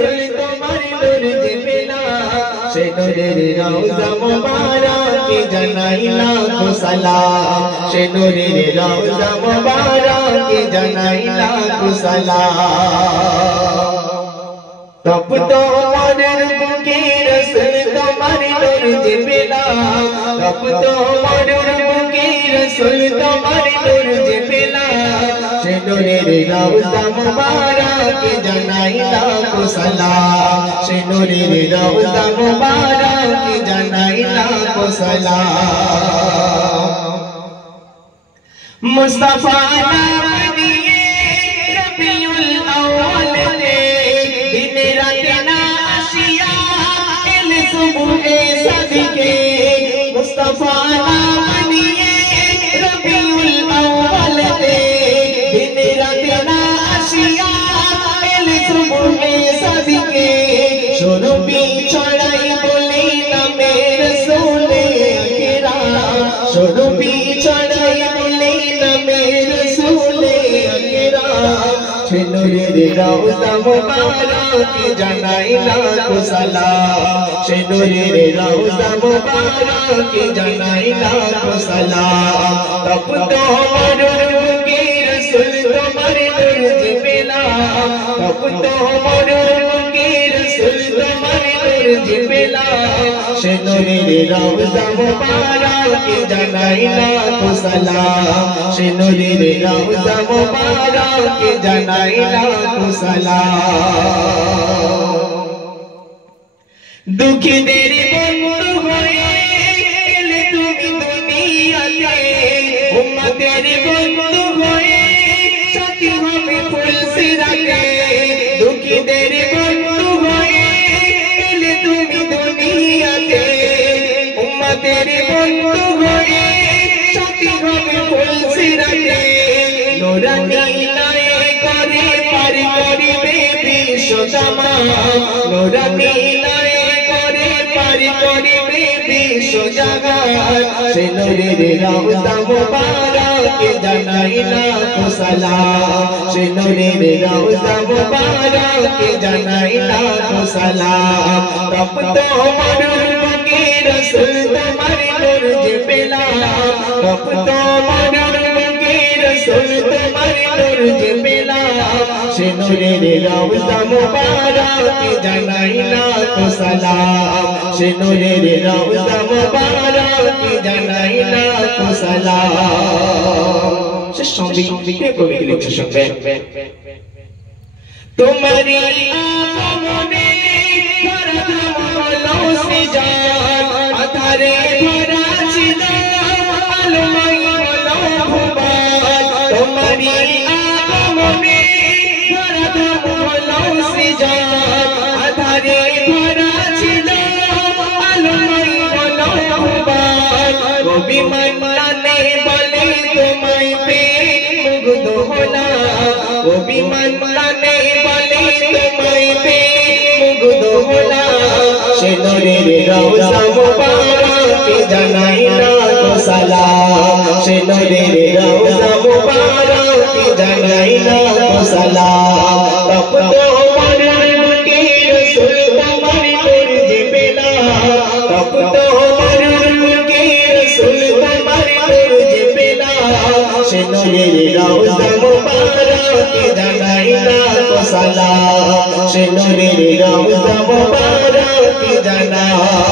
রসুল তোমার নূর যে পেলাম সে নূরের রওজা মুবারকে জানাই লাখো সালাম সে নূরের রওজা মুবারকে জানাই লাখো সালাম তপ তোমার বুকে রসুল তোমার নূর যে পেলাম তপ তোমার বুকে রসুল তোমার নূর যে পেলাম সে নূরের রওজা মুবারকে জানাই লাখো সালাম সে নূরের রওজা মুবারকে জানাই লাখো সালাম মুস্তাফা নাম দিয়ে রবিউল আউয়াল তে দিন রাত না আসিয়া এল সুবহে সাদিকে মুস্তাফা নাম দিয়ে রবিউল আউয়াল তে দিন রাত না আসিয়া এল সুবহে সাদিকে সুরবি ছড়াই বলে নামে রাসূলে আকরাম সুরবি ছড়াই বলে নামে রাসূলে আকরাম সে নূরের রওজা মুবারকে জানাই লাখো সালাম সে নূরের রওজা মুবারকে জানাই লাখো সালাম তপ তোমার বুকে রসুল তোমার নূর যে পেলাম তপ তোমার বুকে রসুল তোমার নূর যে পেলাম সে নূরের রওজা মুবারকে জানাই লাখো সালাম সে নূরের রওজা মুবারকে জানাই লাখো সালাম দুঃখীদের বন্ধু হয়ে এলে তুমি দুনিয়াতে উম্মতের বন্ধু হয়ে সাথী হবে ফুল সিরাতে দুঃখীদের বন্ধু হয়ে এলে তুমি দুনিয়াতে উম্মতের বন্ধু হয়ে সাথী হবে ফুল সিরাতে নূরানী লয়ে করে পার করিবে বিশ্বজামান নূরানী লয়ে করে পার করিবে বিশ্বজামান সে নূরের রওজা মুবারকে জানাই লাখো সালাম সে নূরের রওজা মুবারকে জানাই লাখো সালাম তপ তোমার বুকে রসুল তোমার নূর যে পেলাম তপ তোমার বুকে রসুল তোমার নূর যে পেলাম সে নূরের রওজা মুবারকে জানাই লাখো সালাম সে নূরের রওজা মুবারকে জানাই লাখো সালাম সে সঙ্গী কবি লিখছে শুনবেন তোমারি আগমনে ধরাধাম হলো সৃজন আধারে ভরা ছিল আলোময় হলো ভুবন তোমারি আগমনে ধরাধাম হলো সৃজন আধারে ভরা ছিল আলোময় হলো ভুবন কবি মননে বলে তোমায় পেয়ে মুগ্ধ হলাম কবি মননে বলে তোমায় পেয়ে মুগ্ধ হলাম সে নূরের রওজা মুবারকে জানাই লাখো সালাম সে নূরের রওজা মুবারকে জানাই লাখো সালাম তপ তোমার বুকে রসুল তোমার নূর যে পেলাম তপ তোমার বুকে রসুল তোমার নূর যে পেলাম সে নূরের রওজা মুবারকে জানাই লাখো সালাম সে নূরের রওজা মুবারকে জানাই